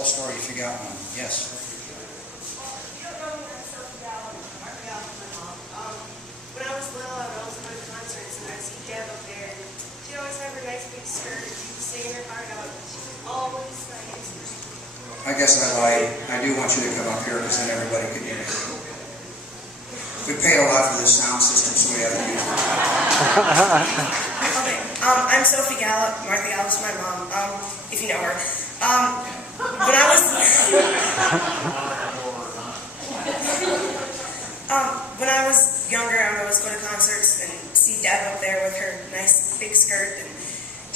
Story if you got one. Yes. You don't know me, I'm Sophie Gallup. I forgot my mom. When I was little, I would always go to concerts, and I'd see Deb up there. And she'd always have her nice big skirt, and she'd be singing her heart out. She was always my inspiration. I guess I lied. I do want you to come up here because then everybody could hear you. We paid a lot for this sound system, so we have to use it. Okay. I'm Sophie Gallup. Martha Gallup's my mom. If you know her. When I was when I was younger, I would always go to concerts and see Deb up there with her nice big skirt, and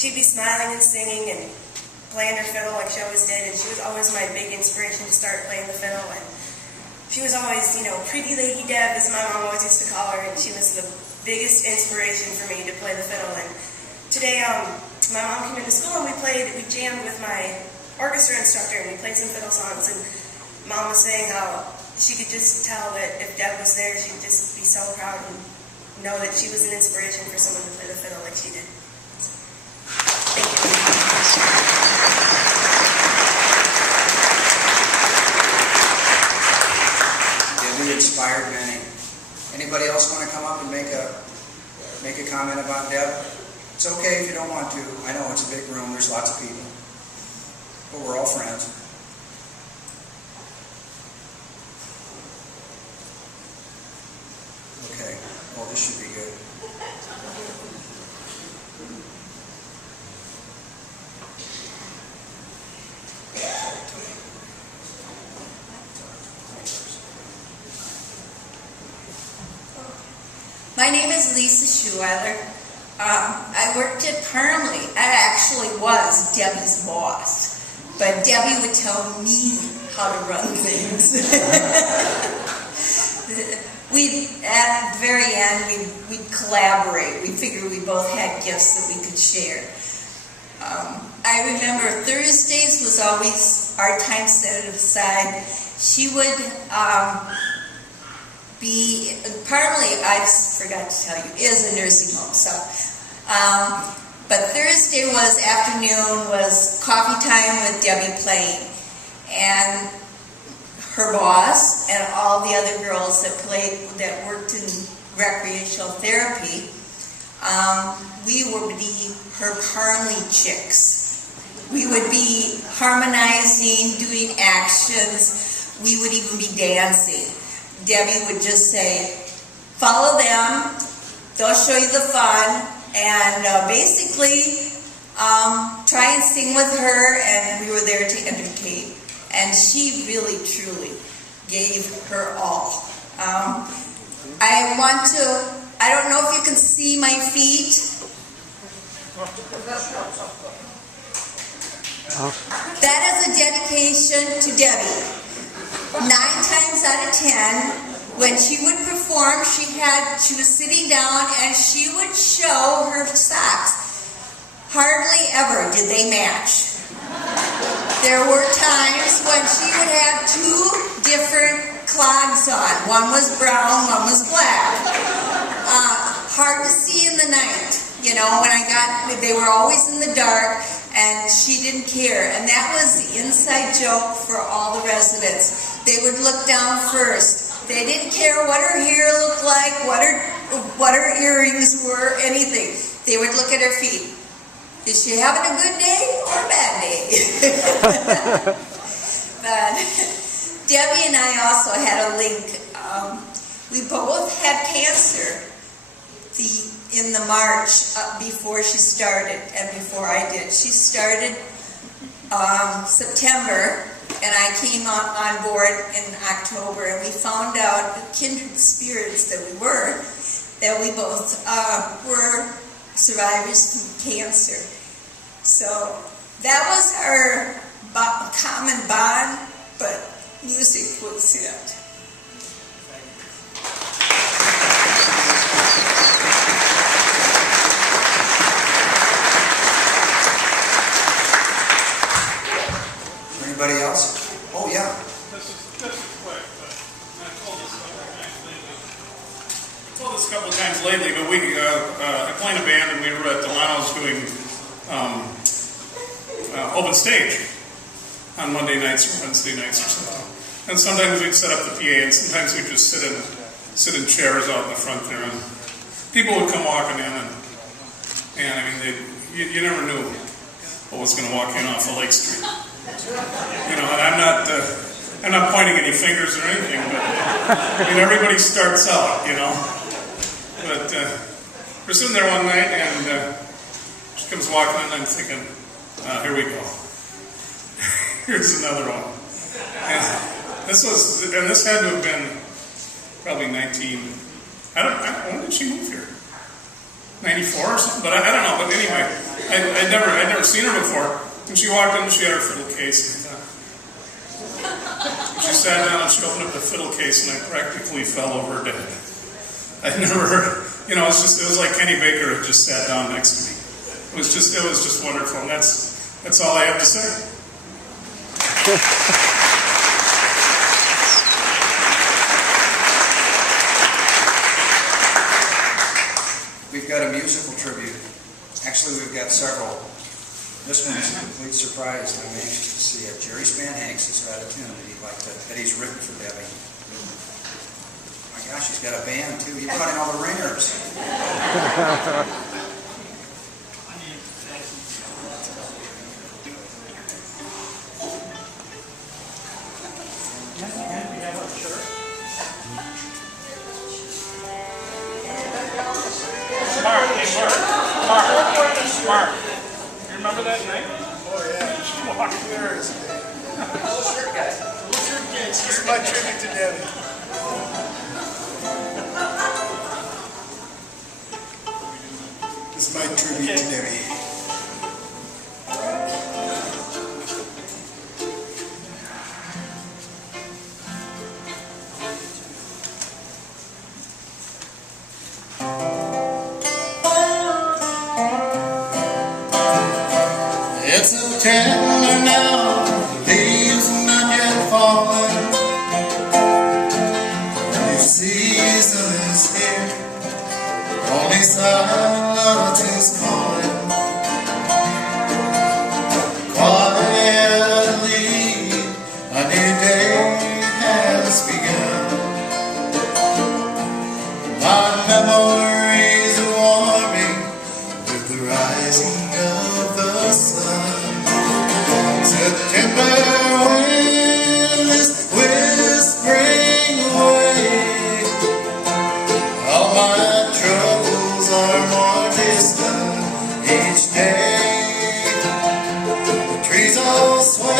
she'd be smiling and singing and playing her fiddle like she always did. And she was always my big inspiration to start playing the fiddle. And she was always, Pretty Lady Deb, as my mom always used to call her. And she was the biggest inspiration for me to play the fiddle. And today, my mom came into school and we jammed with my orchestra instructor, and we played some fiddle songs, and Mom was saying how she could just tell that if Deb was there, she'd just be so proud and know that she was an inspiration for someone to play the fiddle like she did. Thank you. Debbie inspired many. Anybody else want to come up and make a comment about Deb? It's okay if you don't want to. I know it's a big room, there's lots of people. But we're all friends. Okay. Well, this should be good. My name is Lisa Schuweiler. I worked at Parmley. I actually was Debbie's boss. But Debbie would tell me how to run things. At the very end, we'd collaborate. We figured we both had gifts that we could share. I remember Thursdays was always our time set aside. She would be, Parmley, I forgot to tell you, is a nursing home. So. But Thursday afternoon was coffee time with Debbie playing, and her boss and all the other girls that worked in recreational therapy. We would be her Parmley chicks. We would be harmonizing, doing actions. We would even be dancing. Debbie would just say, "Follow them. They'll show you the fun." And basically, try and sing with her, and we were there to entertain. And she really, truly gave her all. I don't know if you can see my feet. That is a dedication to Debbie. 9 times out of 10, when she would perform, she was sitting down and she would show her socks. Hardly ever did they match. There were times when she would have 2 different clogs on. One was brown, one was black. Hard to see in the night. When they were always in the dark, and she didn't care. And that was the inside joke for all the residents. They would look down first. They didn't care what her hair looked like, what her earrings were, anything. They would look at her feet. Is she having a good day or a bad day? But Debbie and I also had a link. We both had cancer in the March before she started and before I did. She started September. And I came on board in October, and we found out, kindred spirits that we were, that we both were survivors from cancer. So that was our common bond, but music was it. Anybody else? Oh, yeah. Just quick, but I told this a couple of times lately, but I play in a band, and we were at Delano's doing open stage. on Monday nights or Wednesday nights or something. And sometimes we'd set up the PA, and sometimes we'd just sit in chairs out in the front there, and people would come walking in, and I mean, you never knew what was going to walk in off of Lake Street. You know, and I'm not pointing any fingers or anything, but I mean, everybody starts out, you know. But we're sitting there one night, and she comes walking in, and I'm thinking, here we go. Here's another one. And this had to have been probably when did she move here? 94 or something? But I don't know. But anyway, I'd never seen her before. And she walked in and she had her fiddle case. And she sat down and she opened up the fiddle case, and I practically fell over dead. I'd never heard, you know, it was like Kenny Baker had just sat down next to me. It was just wonderful. And that's all I have to say. We've got a musical tribute. Actually, we've got several. This one's a complete surprise, and I'm anxious to see it. Jerry Spanhanks has got a tune that he's written for Debbie. Oh my gosh, he's got a band too. He brought in all the ringers. Mark, you remember that night? Oh yeah, she walked there as a little shirt guy. Little shirt guy. This is my tribute to Debbie. This is my tribute to Debbie. It's September now, the leaves have not yet fallen. The new season is here, only silence is calling. Quietly, a new day has begun. My memories are warming with the rising of the sun. September wind is whispering away. All my troubles are more distant each day. The trees all sway.